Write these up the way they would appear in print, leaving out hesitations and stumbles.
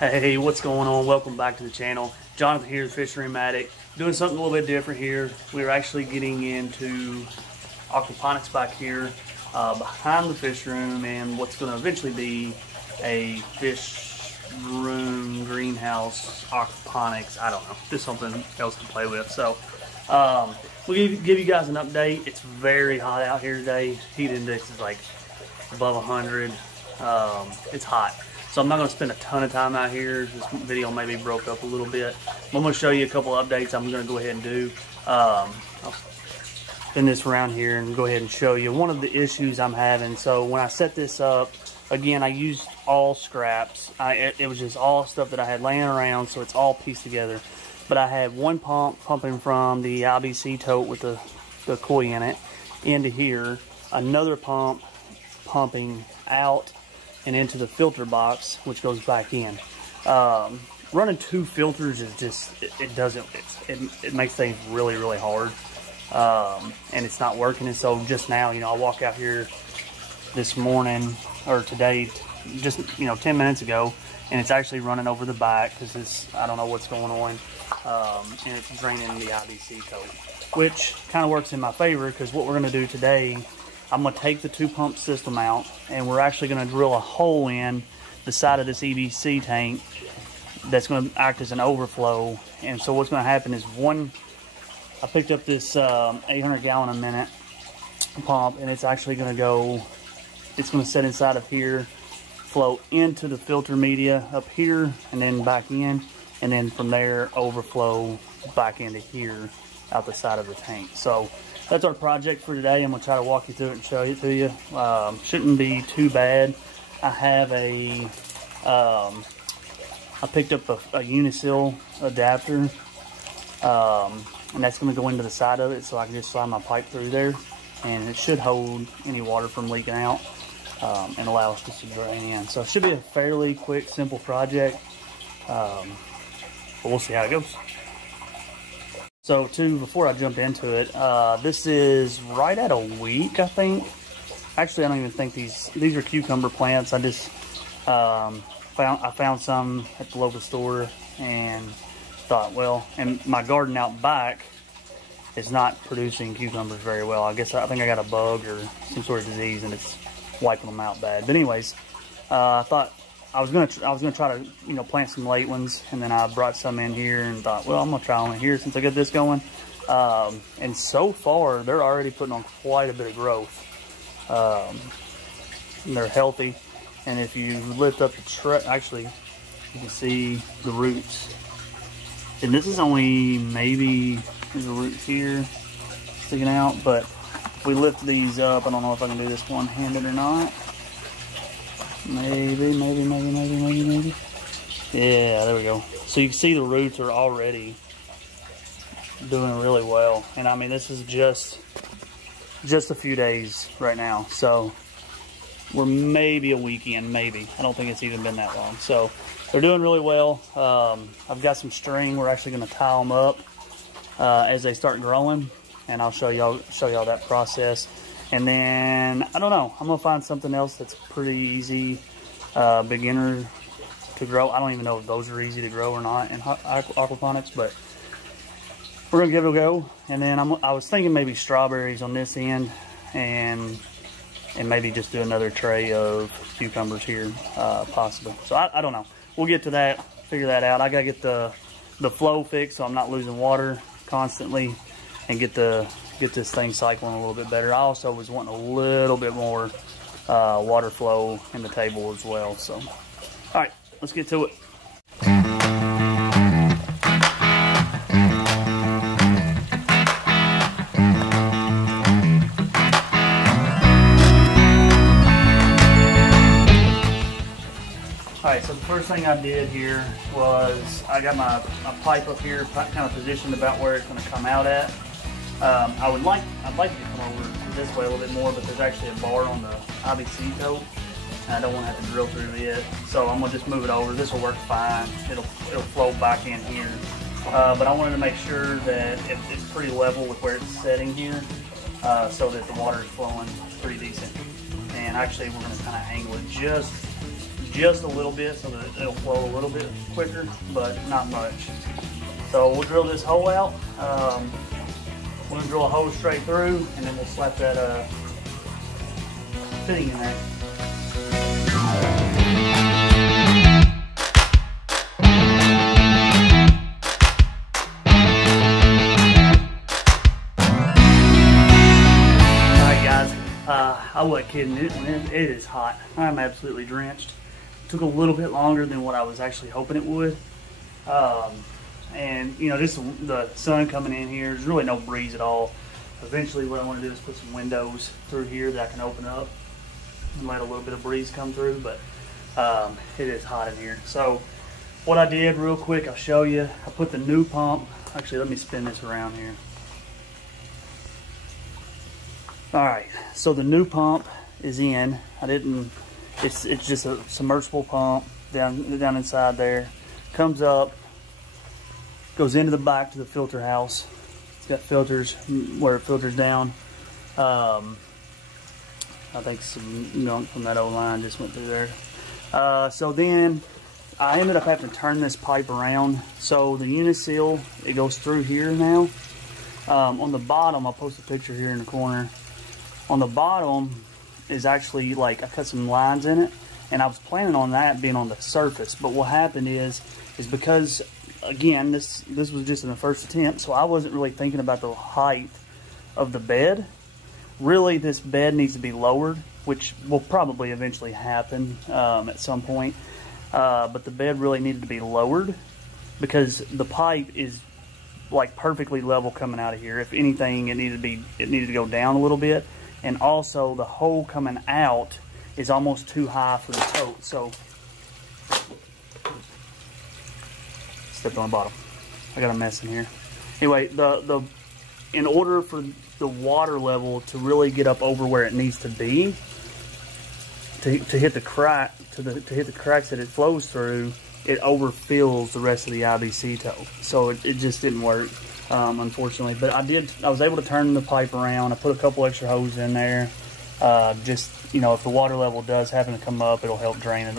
Hey, what's going on? Welcome back to the channel. Jonathan here, the Fishery Addict. Doing something a little bit different here. We're actually getting into aquaponics back here behind the fish room and what's going to eventually be a fish room, greenhouse, aquaponics. I don't know, just something else to play with. So we'll give you guys an update. It's very hot out here today. Heat index is like above 100. It's hot. So I'm not going to spend a ton of time out here. This video maybe broke up a little bit. I'm going to show you a couple updates I'm going to go ahead and do. I'll spin this around here and go ahead and show you one of the issues I'm having. So when I set this up, again, I used all scraps. It was just all stuff that I had laying around, so it's all pieced together. But I had one pump pumping from the IBC tote with the koi in it into here. Another pump pumping out and into the filter box, which goes back in. Running two filters is just, it makes things really, really hard. And it's not working. And so just now, I walk out here this morning, or today, just, 10 minutes ago, and it's actually running over the back because I don't know what's going on. And it's draining the IBC tote, which kind of works in my favor because what we're going to do today, I'm going to take the two pump system out and we're actually going to drill a hole in the side of this EBC tank that's going to act as an overflow. And so what's going to happen is I picked up this 800 gallon a minute pump, and it's actually going to it's going to set inside of here, flow into the filter media up here and then back in, and then from there overflow back into here out the side of the tank. So that's our project for today. I'm going to try to walk you through it and show it to you. Shouldn't be too bad. I have I picked up a Unisil adapter, and that's going to go into the side of it so I can just slide my pipe through there, and it should hold any water from leaking out and allow us just to drain in. So it should be a fairly quick, simple project, but we'll see how it goes. So before I jump into it, this is right at a week, I think. Actually, I don't even think these are cucumber plants. I just found some at the local store and thought, well, and my garden out back is not producing cucumbers very well. I think I got a bug or some sort of disease and it's wiping them out bad. But anyways, I thought I was gonna try to plant some late ones, and then I brought some in here and thought, well, I'm gonna try one here since I got this going. And so far they're already putting on quite a bit of growth. And they're healthy, and if you lift up the tray, actually you can see the roots. And this is only maybe, there's a root here sticking out, but if we lift these up, I don't know if I can do this one-handed or not. Maybe. Yeah, there we go. So you can see the roots are already doing really well. And I mean, this is just a few days right now. So we're maybe a week in, maybe. I don't think it's even been that long. So they're doing really well. I've got some string. We're actually going to tie them up as they start growing, and I'll show y'all that process. And then, I don't know, I'm going to find something else that's pretty easy, beginner to grow. I don't even know if those are easy to grow or not in aquaponics, but we're going to give it a go. And then I was thinking maybe strawberries on this end, and maybe just do another tray of cucumbers here, possibly. So I don't know. We'll get to that, figure that out. I got to get the flow fixed so I'm not losing water constantly, and get this thing cycling a little bit better. I also was wanting a little bit more water flow in the table as well. So, all right, let's get to it. All right, so the first thing I did here was I got my pipe up here, kind of positioned about where it's going to come out at. I'd like to come over this way a little bit more, but there's actually a bar on the IBC tote, and I don't want to have to drill through it. So I'm gonna just move it over. This will work fine. It'll flow back in here. But I wanted to make sure that it's pretty level with where it's setting here, so that the water is flowing pretty decent. And actually, we're gonna kind of angle it just a little bit so that it'll flow a little bit quicker, but not much. So we'll drill this hole out. We're gonna drill a hole straight through, and then we'll slap that fitting in there. I wasn't kidding, it is hot. I'm absolutely drenched. Took a little bit longer than what I was actually hoping it would. And you know, just the sun coming in here, there's really no breeze at all. Eventually what I want to do is put some windows through here that I can open up and let a little bit of breeze come through, but it is hot in here. So what I did real quick, I'll show you. I put the new pump, actually let me spin this around here. Alright, so the new pump is in. It's just a submersible pump down inside there. Comes up, goes into the back to the filter house. It's got filters where it filters down. I think some gunk from that old line just went through there. So then I ended up having to turn this pipe around. So the uniseal, it goes through here now. On the bottom, I'll post a picture here in the corner. On the bottom is actually, like, I cut some lines in it, and I was planning on that being on the surface. But what happened is because, again, this was just in the first attempt, so I wasn't really thinking about the height of the bed. Really, this bed needs to be lowered, which will probably eventually happen at some point. But the bed really needed to be lowered because the pipe is like perfectly level coming out of here. If anything, it needed to go down a little bit. And also the hole coming out is almost too high for the tote. So, stepped on the bottom. I got a mess in here. Anyway, in order for the water level to really get up over where it needs to be, to hit the crack, to hit the cracks that it flows through, it overfills the rest of the IBC tote. So it just didn't work. Unfortunately, but I was able to turn the pipe around. I put a couple extra hoses in there. Just, you know, if the water level does happen to come up, it'll help drain it.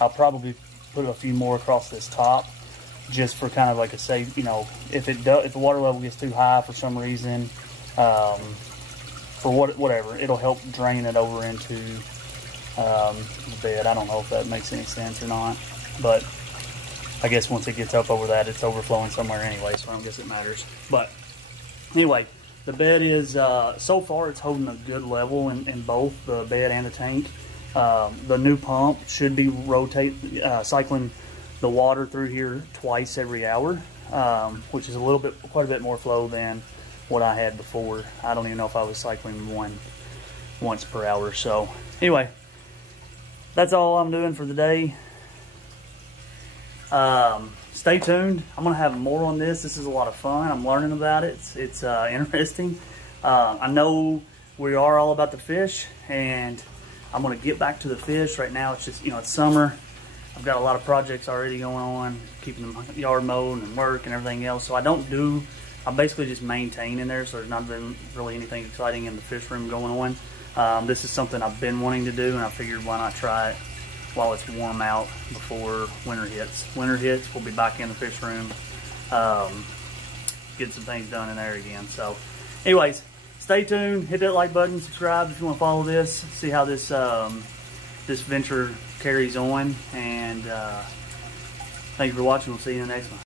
I'll probably put a few more across this top, just for kind of like a safe, you know, if the water level gets too high for some reason, for whatever, it'll help drain it over into the bed. I don't know if that makes any sense or not, but I guess once it gets up over that, it's overflowing somewhere anyway, so I don't guess it matters. But anyway, the bed is, so far it's holding a good level in both the bed and the tank. The new pump should be cycling the water through here twice every hour, which is quite a bit more flow than what I had before. I don't even know if I was cycling once per hour. So anyway, that's all I'm doing for the day. Stay tuned. I'm gonna have more on this. This is a lot of fun. I'm learning about it. It's interesting. I know we are all about the fish, and I'm gonna get back to the fish. Right now it's just, you know, it's summer. I've got a lot of projects already going on, keeping the yard mowed and work and everything else. So I'm basically just maintaining there. So there's not been really anything exciting in the fish room going on. This is something I've been wanting to do, and I figured why not try it while it's warm out before winter hits. Winter hits, we'll be back in the fish room, get some things done in there again. So anyways, stay tuned, hit that like button, subscribe if you want to follow this, see how this this venture carries on, and thank you for watching. We'll see you in the next one.